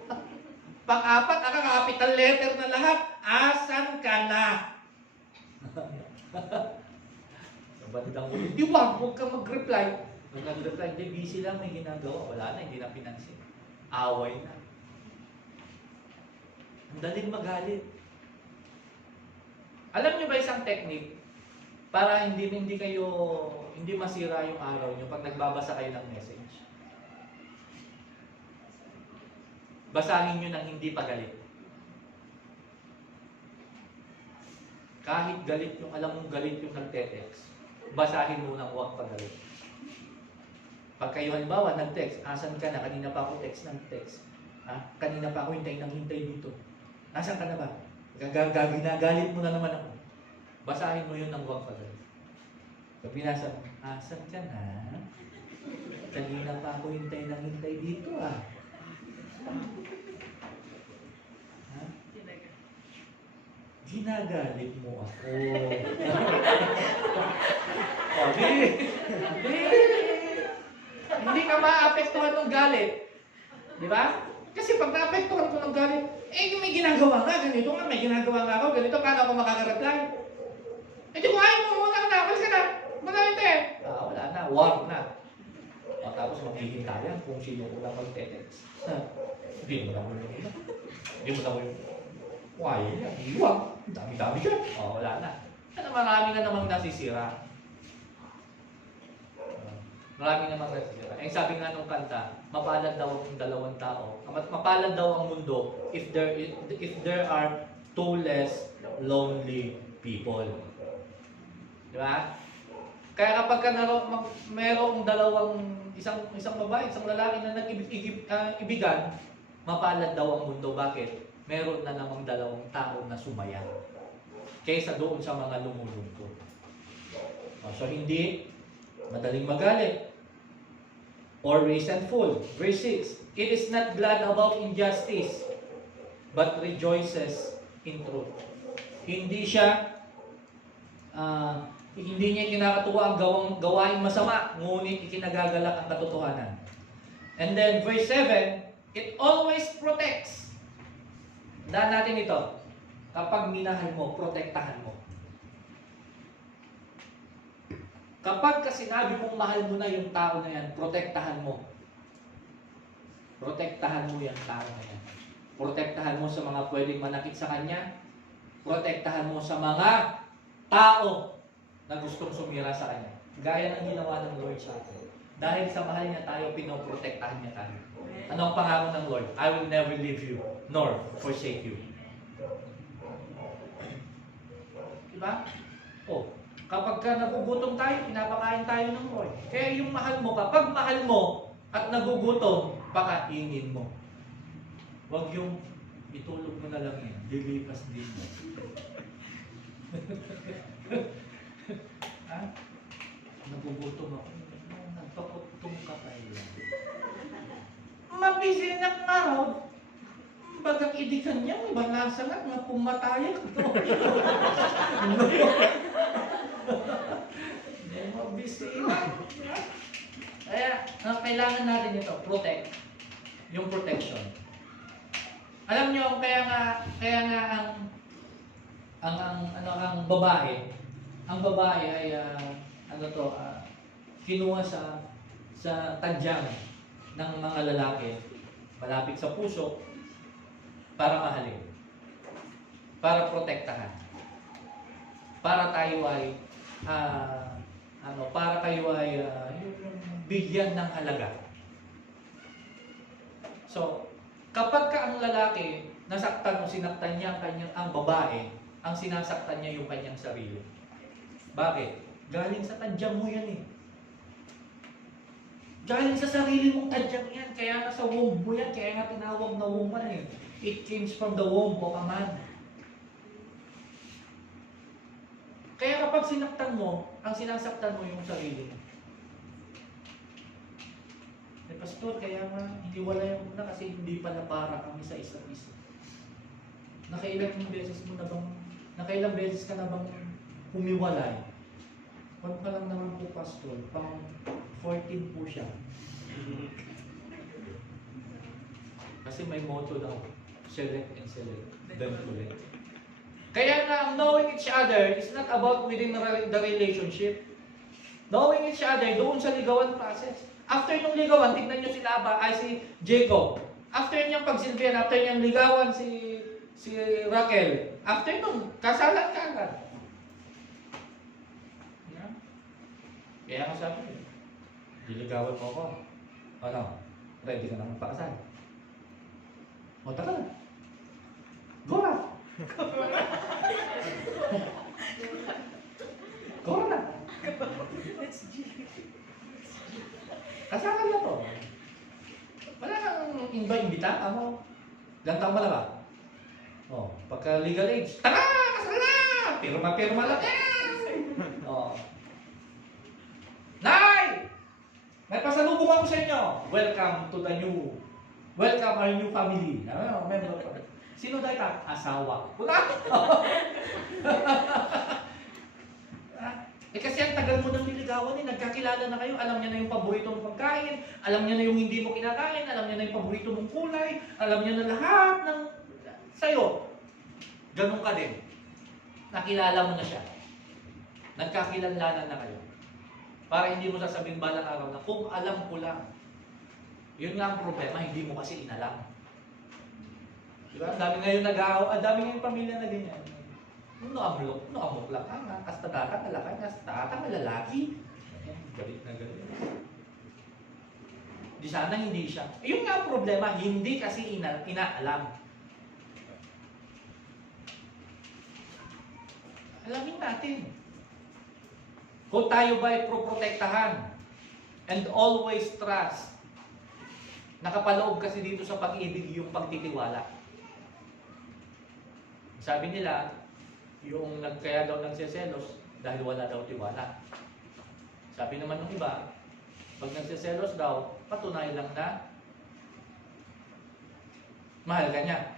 Pang-apat, capital letter na lahat, asan ka na? Bandang ulit, di ba? Huwag kang mag-reply. Nung nag-reply, hindi, busy lang, may ginagawa. Wala na, hindi na pinansin. Away na. Ang daling magalit. Alam niyo ba isang technique para hindi masira yung araw niyo pag nagbabasa kayo ng message? Basahin niyo ng hindi pa galit. Kahit galit yung, alam mong galit yung nagte-text, basahin mo ng huwag pa galit. Pag kayo halimbawa nag-text, asan ka na? Kanina pa ako text ng text. Kanina pa ako hintay dito. Nasaan ka na ba? Ginagalit mo na naman ako. Basahin mo yun ng huwag pa galit. Pag binasa mo, asan ka na? Kanina pa ako hintay dito Ginagalit mo ako. Hindi ka maapektuhan ng galit. Di ba? Kasi pag naapektuhan ko ng galit, may ginagawa nga, ganito nga, may ginagawa nga ako, ganito, paano ako makaka-reply? Di ko ayaw mo, muna ka na, malis ka na, madaming tayo. Wala na, war na. Tapos maghihintayan kung sino ko lang mag-text. Hindi mo na mo yun. Why? Iwag. Dami-dami ka. Wala na. Marami na namang nasisira. Sabi nga nung kanta, mapalad daw ang dalawang tao. Mapalad daw ang mundo if there are two less lonely people. Di ba? Kaya kapag mayroong isang babae, isang lalaki na nag-ibigan, mapalad daw ang mundo. Bakit? Meron na namang dalawang tao na sumaya kaysa doon sa mga lumulungkot. So hindi madaling magalit or resentful. Verse 6, it is not glad about injustice but rejoices in truth. Hindi niya kinakatuwa ang gawain masama, ngunit ikinagagalak ang katotohanan. And then verse 7, it always protects. Daan natin ito. Kapag minahal mo, protektahan mo. Kapag sinabi mong mahal mo na yung tao na yan, protektahan mo. Protektahan mo yung tao na yan. Protektahan mo sa mga pwedeng manakit sa kanya. Protektahan mo sa mga tao na gustong sumira sa kanya. Gaya ng ginawa ng Lord sa atin. Dahil sa mahal niya tayo, pinoprotektahan niya tayo. Ano ang pangako ng Lord? I will never leave you, nor forsake you. Diba? Kapag nagugutom tayo, pinapakain tayo ng Lord. Kaya yung mahal mo, kapag mahal mo at nagugutom, pakainin mo. Huwag yung itulog mo na lang yan. Dilipas din mo. Nagugutom ako. Nagpakutom ka tayo. Mabisi na araw. Bagang idikan niya, may balasa nga pumataya ko to. Mabisi na. Kaya, kailangan natin ito, protect. Yung protection. Alam niyo, kaya nga ang babae ay kinuha sa tadyang ng mga lalaki malapit sa puso para mahalin, para protektahan, para tayo ay bigyan ng halaga. So, kapag ka ang lalaki nasaktan o sinaktan niya ang babae, ang sinasaktan niya yung kanyang sarili. Bakit? Galing sa tadyang mo yan eh. Galing sa sarili mong tadyang yan. Kaya nga sa womb mo yan. Kaya nga tinawag na woman eh. It came from the womb of a man. Kaya kapag sinaktan mo, ang sinasaktan mo yung sarili mo. Pastor, kaya nga hiwalay mo na kasi hindi pala para kami sa isa't isa. nakailang beses ka na bang humiwalay? Huwag ka lang naman po, Pastor. Pang 14 po siya. Kasi may motto daw. Select and select. Then collect. Kaya nga, knowing each other is not about within the relationship. Knowing each other doon sa ligawan process. After nung ligawan, tignan nyo si Jacob. After niyang pagsilbihan, after niyang ligawan si Raquel, after nung, kasalan ka agad. Yeah. Kaya nga sabi ko, diligawan mo ako. Ano? Ready ka na magpakasal? O, taka na. Go na! Go na! Kasalan na to. Wala kang imbita, ano? Ilang taon mo na ba? Oh, pagka legal age, tara! Kasal na! Pirma lang yan! Oh. Nay! May pasalubong ako sa inyo. Welcome our new family. Ano, member pa. Sino dahil ka? Asawa. Wala! Kasi ang tagal mo nang niligawan nagkakilala na kayo, alam niya na yung paborito mong pagkain, alam niya na yung hindi mo kinakain, alam niya na yung paborito mong kulay, alam niya na lahat ng sa'yo. Ganun ka din. Nakilala mo na siya. Nagkakilalanan na kayo. Para hindi mo sasabihin balang araw na kung alam ko lang. Yun nga ang problema, hindi mo kasi inalam. Diba? Ang dami ngayon ang dami ngayon pamilya na ganyan. Noamok lang ka, kasta data, nalakay, kasta data, lalaki. Galit na galit. Di sana hindi siya. Yun nga ang problema, hindi kasi inaalam. Alamin natin. Kung tayo ba ay proprotektahan and always trust, nakapaloob kasi dito sa pag-ibig yung pagtitiwala. Sabi nila, yung kaya daw nagseselos dahil wala daw tiwala. Sabi naman ng iba, pag nagseselos daw, patunay lang na mahal ka niya.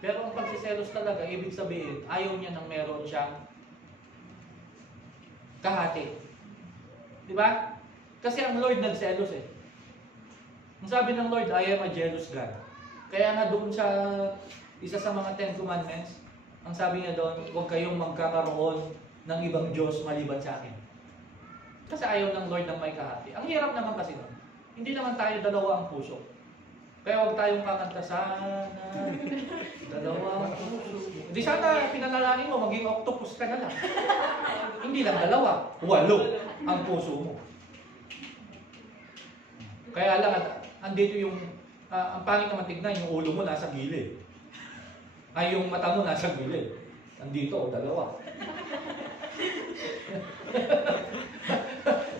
Pero ang pagsiselos talaga, ibig sabihin, ayaw niya nang meron siyang kahati. Diba? Kasi ang Lord nagselos eh. Ang sabi ng Lord, I am a jealous God. Kaya nga doon sa isa sa mga 10 Commandments, ang sabi niya doon, huwag kayong magkakaroon ng ibang Diyos maliban sa akin. Kasi ayaw ng Lord ng may kahati. Ang hirap naman kasi nun. Hindi naman tayo dalawa ang puso. Kaya huwag tayong kakanta sana, dalawa ang puso. Di sana pinalalain mo, maging octopus ka na lang. Hindi lang dalawa, 8 ang puso mo. Kaya lang, andito yung, ang pangit naman tignan, yung ulo mo nasa gilid. Ay, yung mata mo nasa gilid. Andito, 2.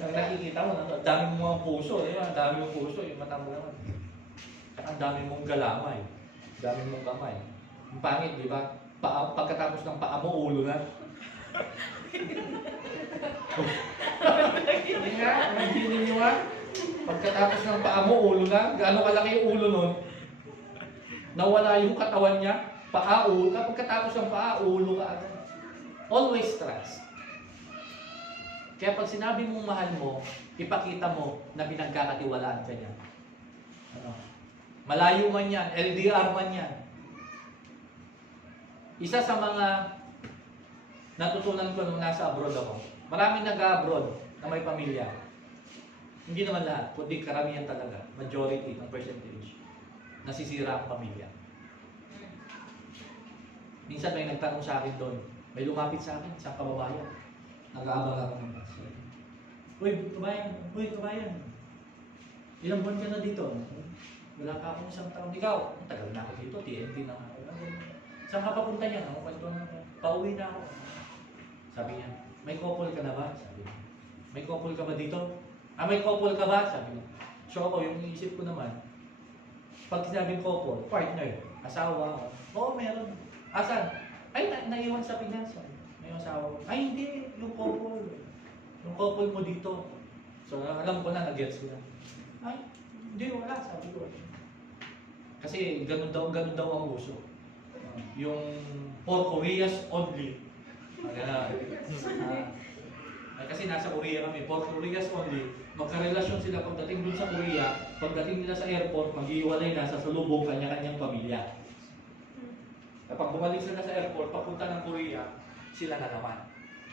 Ang nakikita mo, ang dami mong mga puso, di ba? Ang dami mong puso, yung mata mo naman. Ang dami mong galamay, ang dami mong kamay. Ang pangit, di ba? Pagkatapos ng paa mo, ulo na. Hindi nga, imagine nyo nga. Pagkatapos ng paa mo, ulo na. Gaano kalaki yung ulo nun? Nawala yung katawan niya. Paa, ulo. Pagkatapos ng paa, ulo ka. Always trust. Kaya pag sinabi mong mahal mo, ipakita mo na pinagkakatiwalaan ka niya. Ano? Malayo man yan, LDR man yan. Isa sa mga natutunan ko nung nasa abroad ako, maraming nag-abroad na may pamilya. Hindi naman lahat, kundi karamihan talaga, majority ng percentage, nasisira ang pamilya. Minsan may nagtanong sa akin doon, may lumapit sa akin, isang kababayan. Nag-aabang ako ng bus. Uy, kabayan. Ilang buwan ka na dito? Wala ka akong isang taon. Ikaw, tagal na ako dito, TNT na ako. Saan ka papunta niya? Pauwi na ako. Sabi niya, may couple ka na ba? Sabi niya, may couple ka ba dito? May couple ka ba? Sabi niya. So ako, yung iisip ko naman, pag sinabing couple, partner, asawa, oo, meron. Asan? Ay, naiwan sa Pinas. May asawa. Ay, hindi. Yung couple. Yung couple mo dito. So, alam ko na, nag-gets ko na. Ay, hindi, wala. Sabi ko. Kasi ganun daw ang uso. Yung for Koreas only. Kasi nasa Korea kami, for Koreas only, magkarelasyon sila pagdating dun sa Korea, pagdating nila sa airport, maghiwalay na sa sulubong kanya-kanyang pamilya. Kapag bumalik sila sa airport, papunta ng Korea, sila na naman.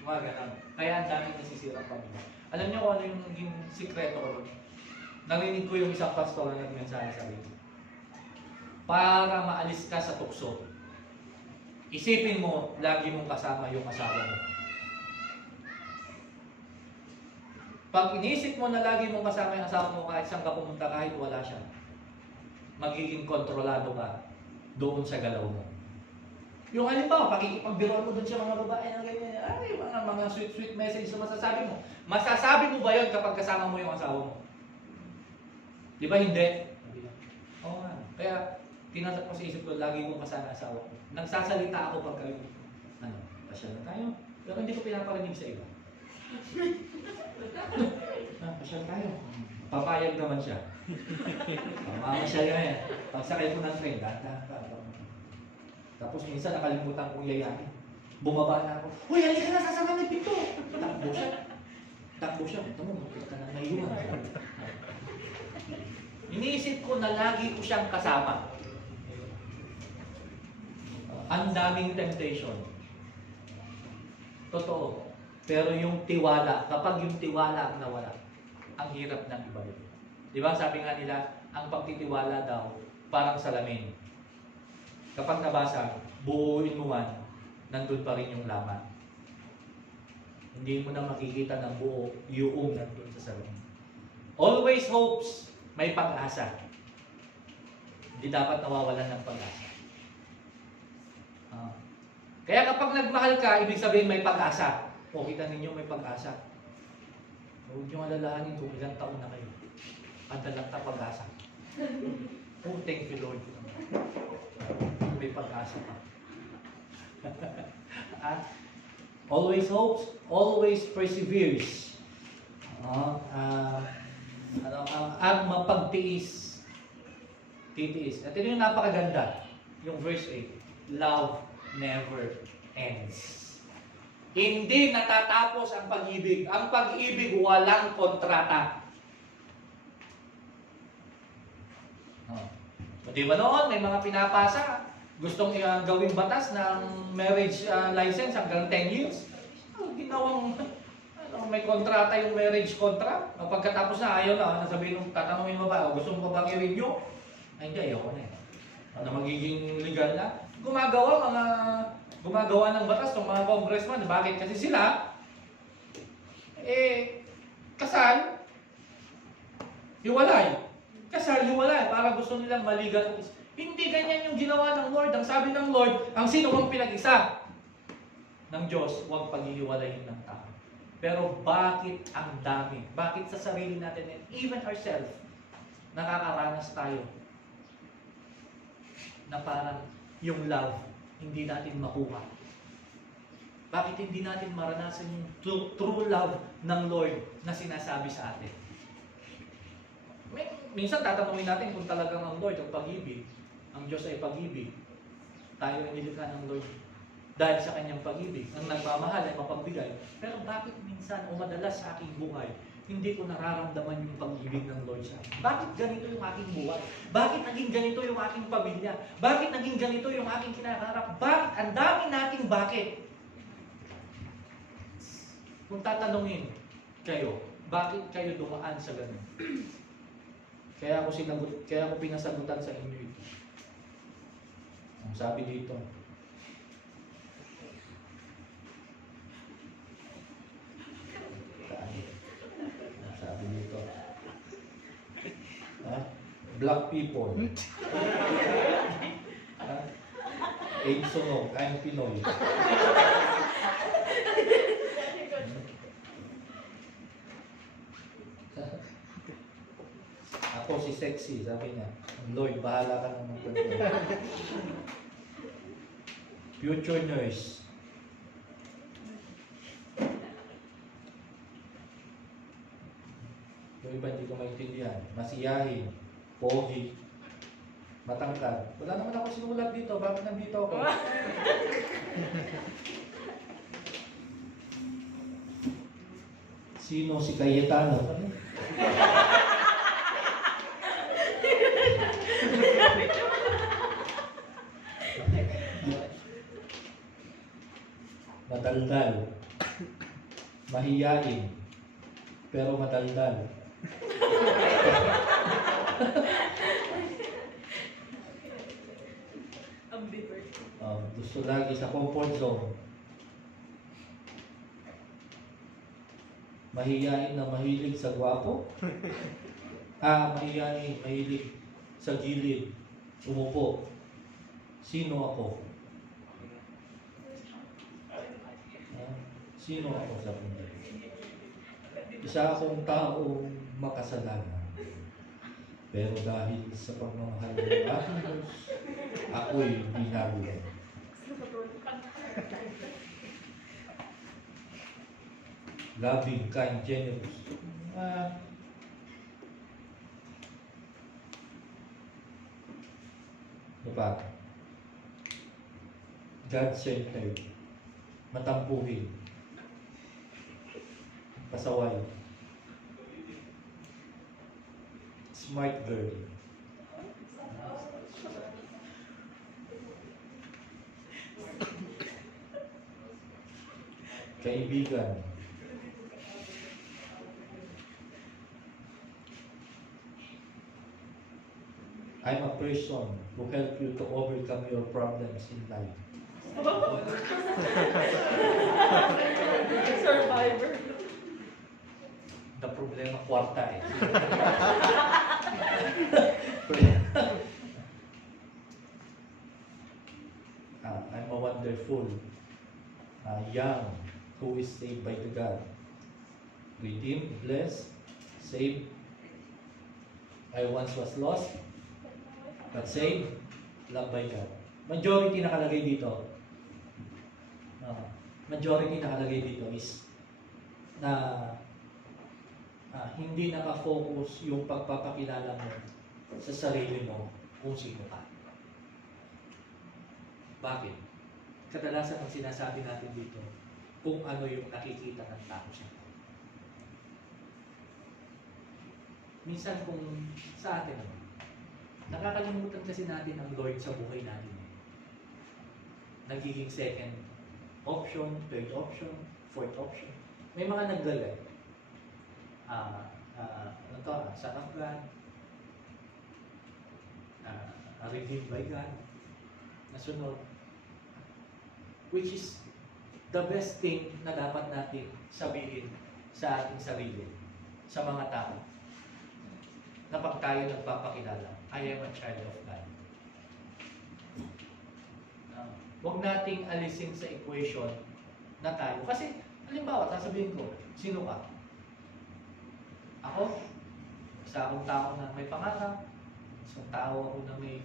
Mga ganun. Kaya ang daming nasisirang pamilya. Alam niyo kung ano yung naging sikreto ko? Narinig ko yung isang pastor na nagmensahe sa akin. Para maalis ka sa tukso, isipin mo, lagi mong kasama yung asawa mo. Pag inisip mo na lagi mong kasama yung asawa mo kahit saan ka pumunta, kahit wala siya, magiging kontrolado ka doon sa galaw mo. Yung halimbawa, pakikipagbiruan mo doon sa mga babae na ganyan, ay, mga sweet message na masasabi mo. Masasabi mo ba yun kapag kasama mo yung asawa mo? Di ba hindi? Oo nga. Kaya, tinatak ko sa isip ko, lagi kong kasama asawa ko. Nagsasalita ako pag kayo, pasyal na tayo. Pero hindi ko pinaparinig sa iba. Pasyal tayo. Papayag naman siya. Mamasyal nga yan. Pagsakay ko ng train, dahan-dahan ka. Tapos minsan nakalimutan kong yayain. Bumaba na ako. Uy, halika na, sasama ng pinto. Takbo siya. Ito mo, makita na naiwan. Iniisip ko na lagi ko siyang kasama. Ang daming temptation. Totoo. Pero yung tiwala, kapag yung tiwala ang nawala, ang hirap ng ibalik. Di ba sabi nga nila, ang pagtitiwala daw, parang salamin. Kapag nabasa, buuin mo man, nandun pa rin yung laman. Hindi mo na makikita ng buo yung nandun sa salamin. Always hopes, may pag-asa. Hindi dapat nawawalan ng pag-asa. Kaya kapag nagmahal ka, ibig sabihin may pag-asa. O kita ninyo may pag-asa. Huwag nyo alalahanin kung ilang taon na kayo. Adalang na pag-asa. Oh, thank you Lord. May pag-asa pa. Always hopes, always perseveres. At mapagtiis. Titiis. At ito yung napakaganda. Yung verse 8. Love never ends. Hindi natatapos ang pag-ibig. Ang pag-ibig walang kontrata. Di ba noon, may mga pinapasa, gustong gawing batas ng marriage license hanggang 10 years. Ginawang may kontrata yung marriage contract. Pagkatapos na, ayaw na, nasabihin nung tatanungin mo ba, gusto mo ba bang i-renew? Ay, hindi, ayaw ko na eh. Ano magiging legal na? Gumagawa ng batas ng mga congressman. Bakit? Kasi sila, kasal, hiwalay. Kasal, hiwalay. Para gusto nilang maligat. Hindi ganyan yung ginawa ng Lord. Ang sabi ng Lord, ang sino mang pinag-isa ng Diyos, huwag paghihiwalayin ng tao. Pero bakit ang dami? Bakit sa sarili natin and even ourselves, nakakaranas tayo na parang yung love, hindi natin makuha. Bakit hindi natin maranasan yung true love ng Lord na sinasabi sa atin? Minsan tatanungin natin kung talagang ang Lord ang pag-ibig, ang Diyos ay pag-ibig. Tayo ay nilikha ng Lord dahil sa kanyang pag-ibig. Ang nagmamahal ay mapagbigay. Pero bakit minsan o madalas sa aking buhay, hindi ko nararamdaman yung pag-ibig ng Lord sa akin? Bakit ganito yung aking buhay? Bakit naging ganito yung aking pamilya? Bakit naging ganito yung aking kinaharap? Bakit? Ang dami nating bakit. Kung tatanungin kayo, bakit kayo dumaan sa ganun? Kaya ako pinasagutan sa inyo ito. Ang sabi dito, black people. Age sunog, I'm Pinoy. Ako si sexy, sabi niya. Lloyd, bahala ka naman. Future nurse. Yung iba hindi ko maintindihan. Masiyahin, pogi, Matangkad. Wala naman ako sinulat dito. Bakit nandito ako? Sino si Cayetano? Madaldal. Mahiyain. Pero madaldal. Ambivert. Gusto lagi sa comfort zone. Mahiyain na mahilig sa gwapo. Mahiyain, mahilig sa gilid. Umupo. Sino ako? Sino ako sa mundo? Isa akong taong makasalanan. Pero dahil sa pagmamahal ng aking Diyos, ako'y binago. Loving, kind, generous. Ano pa? God-centered. Matampuhin. Pasaway. Smart girl. Kaibigan. I'm a person who help you to overcome your problems in life. Survivor. The problema kwarta eh. I'm a wonderful, young, who is saved by the God. Redeemed, blessed, saved. I once was lost, but saved, loved by God. Majority nakalagay dito. Majority nakalagay dito is na hindi nakafocus yung pagpapakilala mo sa sarili mo kung sino ka. Bakit? Kadalasan ang sinasabi natin dito kung ano yung nakikita ng tao siya. Minsan kung sa atin naman, nakakalimutan kasi natin ang Lord sa buhay natin. Nagiging second option, third option, fourth option. May mga naggalat. Son of God, revealed by God, nasunod. Which is the best thing na dapat natin sabihin sa ating sarili, sa mga tao. Na pag tayo nagpapakilala, I am a child of God. Huwag nating alisin sa equation na tayo. Kasi, halimbawa, sasabihin ko, sino ka? Ako, isa akong tao na may pangarap, isang tao ako na may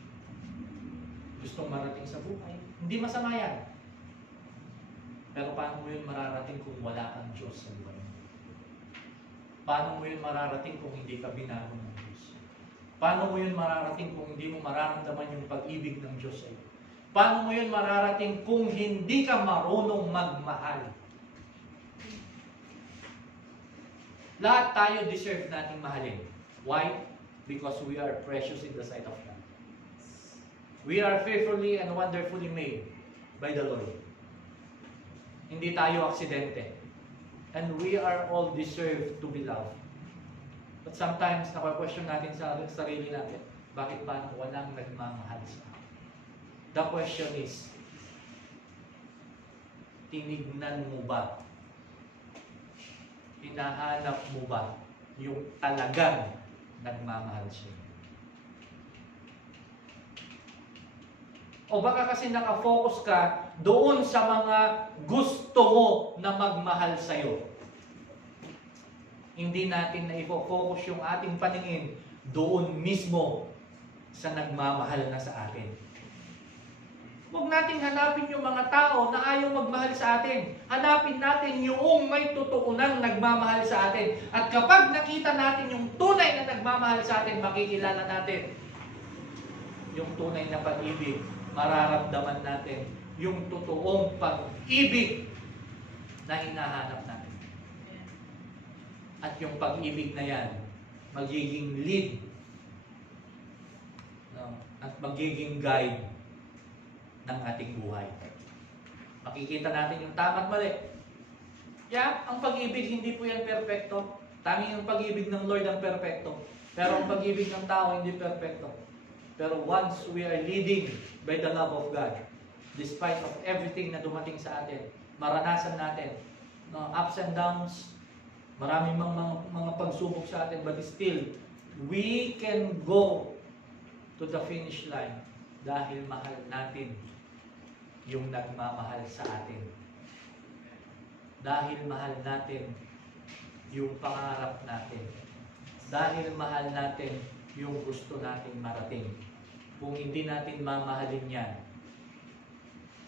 gustong marating sa buhay. Hindi masama yan. Pero paano mo yun mararating kung wala kang Diyos sa buhay mo? Paano mo yun mararating kung hindi ka binago ng Diyos? Paano mo yun mararating kung hindi mo mararamdaman yung pag-ibig ng Diyos sa iyo? Paano mo yun mararating kung hindi ka marunong magmahal? Lahat tayo deserve nating mahalin. Why? Because we are precious in the sight of God. We are fearfully and wonderfully made by the Lord. Hindi tayo aksidente. And we are all deserve to be loved. But sometimes, naka-question natin sa sarili natin, bakit paano walang nagmamahal sa akin? The question is, tinignan mo ba? Hinahanap mo ba yung talagang nagmamahal siya? O baka kasi nakafocus ka doon sa mga gusto mo na magmahal sa'yo. Hindi natin na i-focus yung ating paningin doon mismo sa nagmamahal na sa atin. Huwag nating hanapin yung mga tao na ayaw magmahal sa atin. Hanapin natin yung may totoo nang nagmamahal sa atin. At kapag nakita natin yung tunay na nagmamahal sa atin, makikilala natin yung tunay na pag-ibig, mararamdaman natin yung totoong pag-ibig na hinahanap natin. At yung pag-ibig na yan, magiging lead, no? At magiging guide ng ating buhay. Makikita natin yung tama at mali. Yeah, ang pag-ibig hindi po yan perfecto. Tanging yung pag-ibig ng Lord ang perfecto. Pero ang pag-ibig ng tao hindi perfecto. Pero once we are leading by the love of God, despite of everything na dumating sa atin, maranasan natin, no, ups and downs, maraming mga pagsubok sa atin, but still, we can go to the finish line dahil mahal natin yung nagmamahal sa atin. Dahil mahal natin yung pangarap natin. Dahil mahal natin yung gusto nating marating. Kung hindi natin mamahalin yan,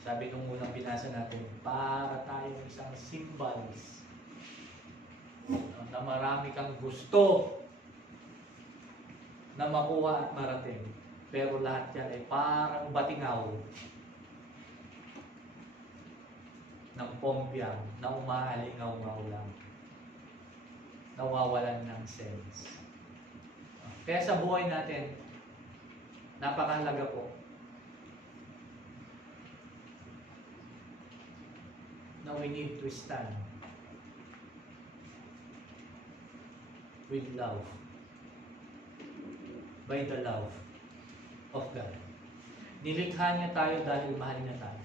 sabi nung unang binasa natin, para tayong isang symbols na marami kang gusto na makuha at marating. Pero lahat yan ay parang batingaw ng pompyang na umaalingaw-ngaw lang. Nawawalan ng sense. Kaya sa buhay natin, napakahalaga po na we need to stand with love, by the love of God. Nilikha niya tayo dahil mahal niya tayo.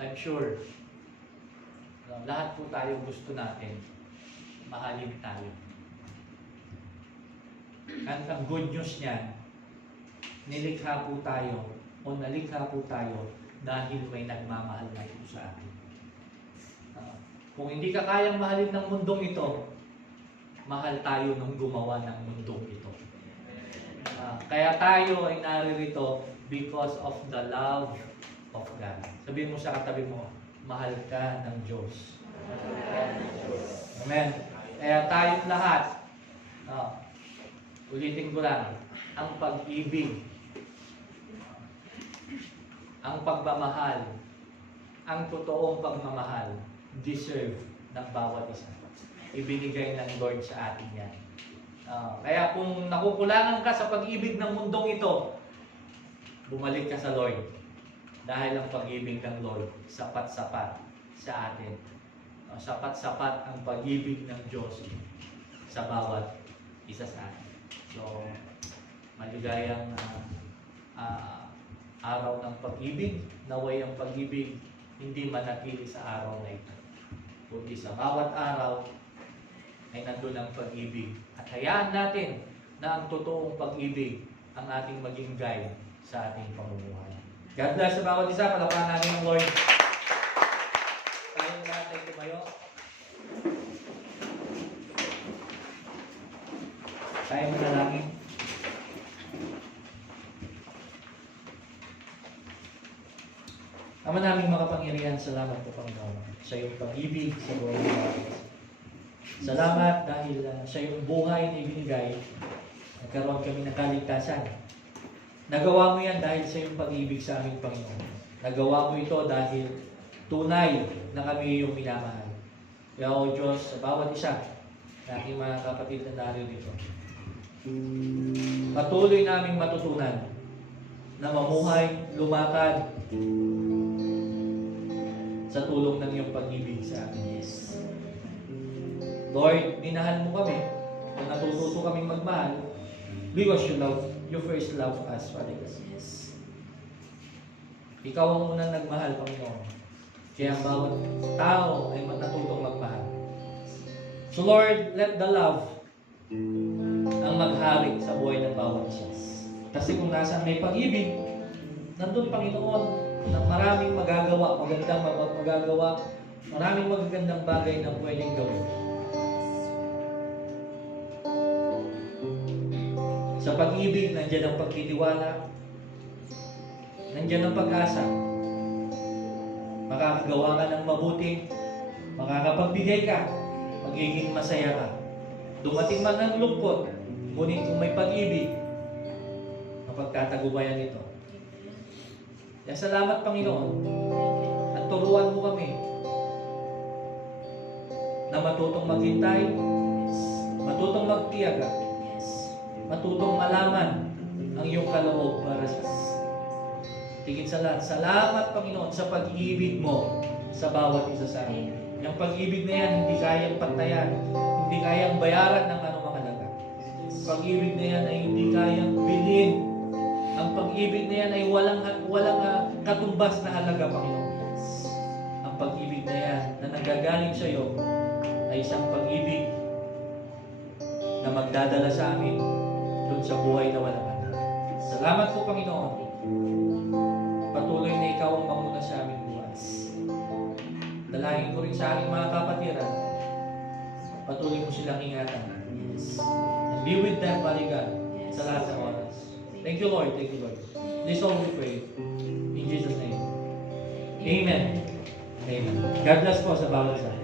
I'm sure lahat po tayo gusto natin mahalin tayo. At ang good news niyan, nilikha po tayo o nalikha po tayo dahil may nagmamahal na ito sa atin. Kung hindi ka kayang mahalin ng mundong ito, mahal tayo nung gumawa ng mundong ito. Kaya tayo ay naririto because of the love of God. Sabihin mo sa katabi mo, mahal ka ng Diyos. Amen. Kaya tayong lahat, ulitin ko lang, ang pag-ibig, ang pagmamahal, ang totoong pagmamahal, deserve ng bawat isa. Ibinigay ng Lord sa atin yan. Kaya kung nakukulangan ka sa pag-ibig ng mundong ito, bumalik ka sa Lord. Dahil ang pag-ibig ng Lord, sapat-sapat sa atin. Sapat-sapat ang pag-ibig ng Diyos sa bawat isa sa atin. So, maligayang araw ng pag-ibig, naway ang pag-ibig hindi manatili sa araw na ito. Kundi sa bawat araw ay nandun ang pag-ibig. At hayaan natin na ang totoong pag-ibig ang ating maging guide sa ating pamumuhay. God bless sa bawat isa. Palakpakan natin ang Lord. Tayong lahat ay tumayo. Tayo manalangin. Ama naming makapangyarihan, salamat po Panginoon sa iyong pag-ibig sa buhay ng bawat isa. Salamat dahil sa iyong buhay na ibinigay, nagkaroon kami ng kaligtasan. Nagawa mo yan dahil sa iyong pag-ibig sa aming Panginoon. Nagawa mo ito dahil tunay na kami iyong minamahal. Kaya o Diyos, sa bawat isa, na aking mga kapatid na narito, patuloy naming matutunan na mamuhay, lumakad sa tulong ng iyong pag-ibig sa amin. Lord, minahal mo kami. Kung natututo kaming magmahal, because you first love us, Father God. Ikaw ang unang nagmahal, Panginoon. Kaya ang bawat tao ay natutong magmahal. So Lord, let the love ang maghari sa buhay ng bawat isa. Kasi kung nasa may pag-ibig, nandun, Panginoon, na maraming magagawa, magandang magagawa, maraming magagandang bagay na pwedeng gawin. Sa pag-ibig, nandiyan ang pagtitiwala, nandiyan ang pag-asa. Makakagawa ka ng mabuti, makakapagbigay ka, magiging masaya ka. Dumating man ang lungkot, ngunit kung may pag-ibig, pagtatagumpayan ito. Kaya salamat, Panginoon, at turuan mo kami na matutong maghintay, matutong magtiyaga, matutong malaman ang iyong kaloob para sa amin. Tigit sa lahat, salamat, Panginoon, sa pag-ibig mo sa bawat isa sa amin. Yung pag-ibig na yan, hindi kayang pantayan, hindi kayang bayaran ng anumang halaga. Pag-ibig na yan ay hindi kayang bilhin. Ang pag-ibig na yan ay walang katumbas na halaga, Panginoon. Ang pag-ibig na yan na nagagaling sa iyo ay isang pag-ibig na magdadala sa amin doon sa buhay na walang hanggan. Salamat po, Panginoon. Patuloy na ikaw ang manguna sa aming buhay. Dalangin ko rin sa aking mga kapatiran. Patuloy mo silang ingatan. And be with them, Father God, sa lahat ng oras. Thank you, Lord. Thank you, Lord. This all we pray. In Jesus' name. Amen. Amen. God bless po sa bawat isa.